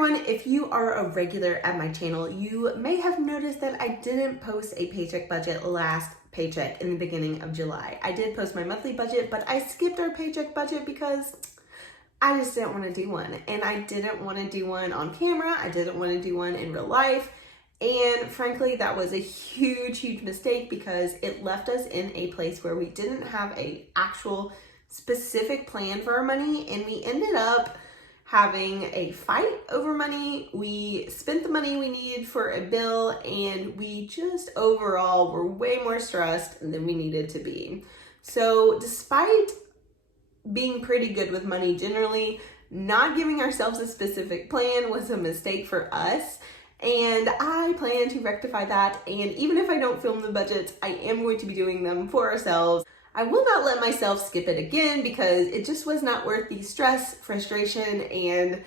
everyone, if you are a regular at my channel, you may have noticed that I didn't post a paycheck budget last paycheck in the beginning of July. I did post my monthly budget, but I skipped our paycheck budget because I just didn't want to do one. And I didn't want to do one on camera. I didn't want to do one in real life. And frankly, that was a huge mistake because it left us in a place where we didn't have a actual specific plan for our money, and we ended up having a fight over money. We spent the money we needed for a bill, and we just overall were way more stressed than we needed to be. So despite being pretty good with money generally, not giving ourselves a specific plan was a mistake for us. And I plan to rectify that. And even if I don't film the budgets, I am going to be doing them for ourselves. I will not let myself skip it again because it just was not worth the stress, frustration, and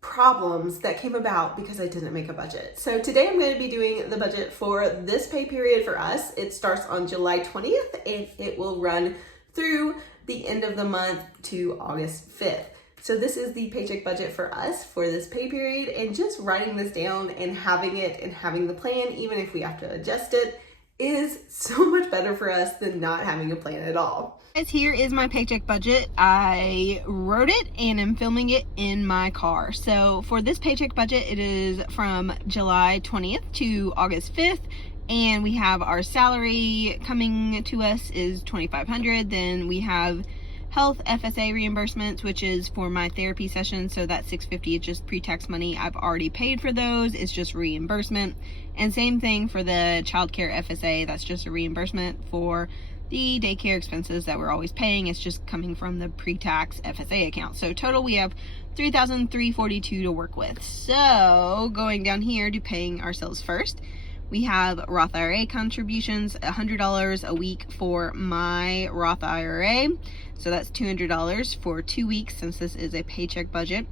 problems that came about because I didn't make a budget. So today I'm going to be doing the budget for this pay period for us. It starts on July 20th and it will run through the end of the month to August 5th. So this is the paycheck budget for us for this pay period, and just writing this down and having it and having the plan, even if we have to adjust it, is so much better for us than not having a plan at all. Guys, here is my paycheck budget. I wrote it and I'm filming it in my car. So for this paycheck budget, it is from July 20th to August 5th. And we have our salary coming to us is $2,500. Then we have health FSA reimbursements, which is for my therapy session. So that $650 is just pre-tax money. I've already paid for those. It's just reimbursement. And same thing for the childcare FSA. That's just a reimbursement for the daycare expenses that we're always paying. It's just coming from the pre-tax FSA account. So total we have $3,342 to work with. So going down here to paying ourselves first, we have Roth IRA contributions, $100 a week for my Roth IRA. So that's $200 for 2 weeks since this is a paycheck budget.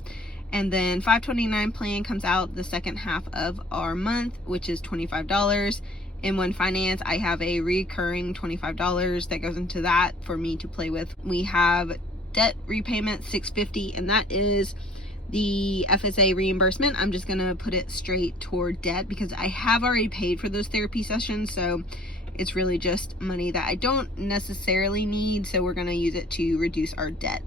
And then 529 plan comes out the second half of our month, which is $25. In One Finance, I have a recurring $25 that goes into that for me to play with. We have debt repayment, $650, and that is the FSA reimbursement. I'm just gonna put it straight toward debt because I have already paid for those therapy sessions, so it's really just money that I don't necessarily need, so we're gonna use it to reduce our debt.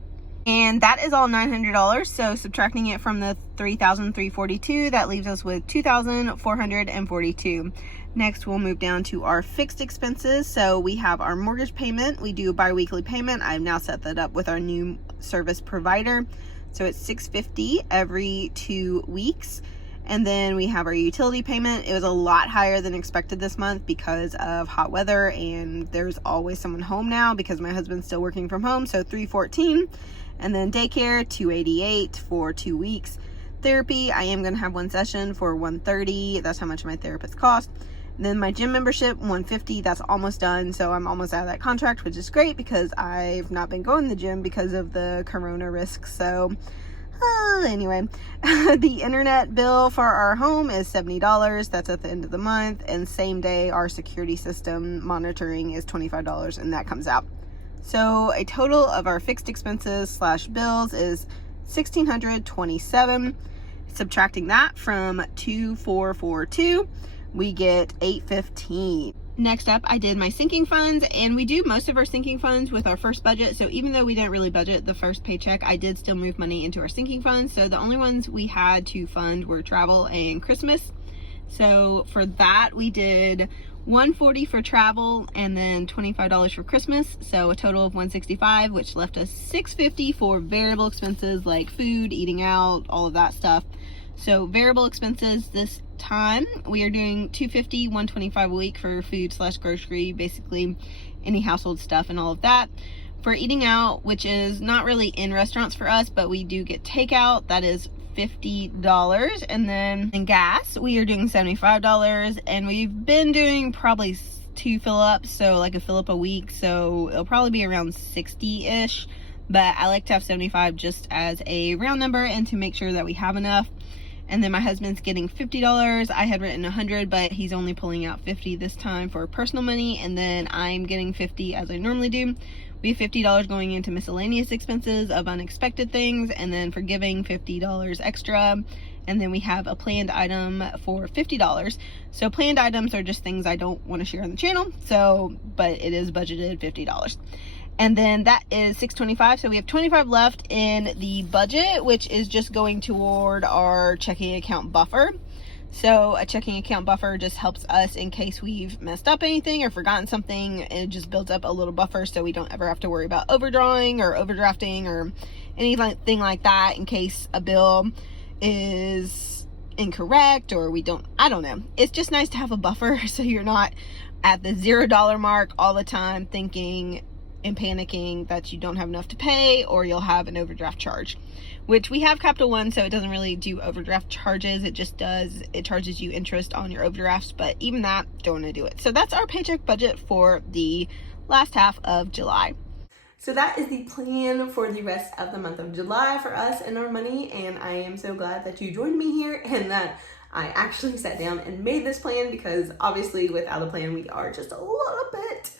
And that is all $900, so subtracting it from the $3,342, that leaves us with $2,442. Next, we'll move down to our fixed expenses. So we have our mortgage payment. We do a bi-weekly payment. I've now set that up with our new service provider. So it's $650 every 2 weeks. And then we have our utility payment. It was a lot higher than expected this month because of hot weather, and there's always someone home now because my husband's still working from home, so $314. And then daycare, $288 for 2 weeks. Therapy, I am gonna have one session for $130. That's how much my therapist cost. And then my gym membership, $150. That's almost done, so I'm almost out of that contract, which is great because I've not been going to the gym because of the corona risk. So anyway, the internet bill for our home is $70. That's at the end of the month. And same day, our security system monitoring is $25, and that comes out. So a total of our fixed expenses / bills is $1,627. Subtracting that from $2,442, we get $815. Next up, I did my sinking funds, and we do most of our sinking funds with our first budget. So even though we didn't really budget the first paycheck, I did still move money into our sinking funds. So the only ones we had to fund were travel and Christmas. So for that, we did $140 for travel and then $25 for Christmas. So a total of $165, which left us $650 for variable expenses like food, eating out, all of that stuff. So variable expenses this time, we are doing $250, $125 a week for food / grocery, basically any household stuff and all of that. For eating out, which is not really in restaurants for us, but we do get takeout, that is $50. And then in gas, we are doing $75, and we've been doing probably 2 fill-ups, so like a fill-up a week, so it'll probably be around 60-ish, but I like to have 75 just as a round number and to make sure that we have enough. And then my husband's getting $50. I had written 100, but he's only pulling out 50 this time for personal money, and then I'm getting 50 as I normally do. We have $50 going into miscellaneous expenses of unexpected things, and then for giving, $50 extra. And then we have a planned item for $50. So planned items are just things I don't want to share on the channel. So, but it is budgeted $50. And then that is $625. So we have $25 left in the budget, which is just going toward our checking account buffer. So a checking account buffer just helps us in case we've messed up anything or forgotten something. It just builds up a little buffer so we don't ever have to worry about overdrawing or overdrafting or anything like that in case a bill is incorrect or I don't know. It's just nice to have a buffer so you're not at the $0 mark all the time thinking and panicking that you don't have enough to pay or you'll have an overdraft charge, which we have Capital One, so it doesn't really do overdraft charges. It charges you interest on your overdrafts, but even that, don't want to do it. So that's our paycheck budget for the last half of July. So that is the plan for the rest of the month of July for us and our money, and I am so glad that you joined me here and that I actually sat down and made this plan, because obviously without a plan we are just a little bit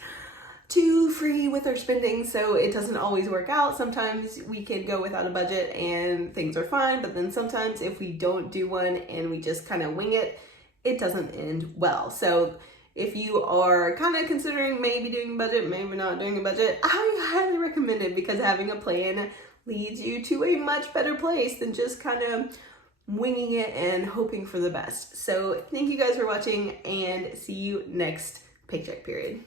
too free with our spending, so it doesn't always work out. Sometimes we can go without a budget and things are fine, but then sometimes if we don't do one and we just kind of wing it, it doesn't end well. So if you are kind of considering maybe doing a budget, maybe not doing a budget, I highly recommend it, because having a plan leads you to a much better place than just kind of winging it and hoping for the best. So thank you guys for watching, and see you next paycheck period.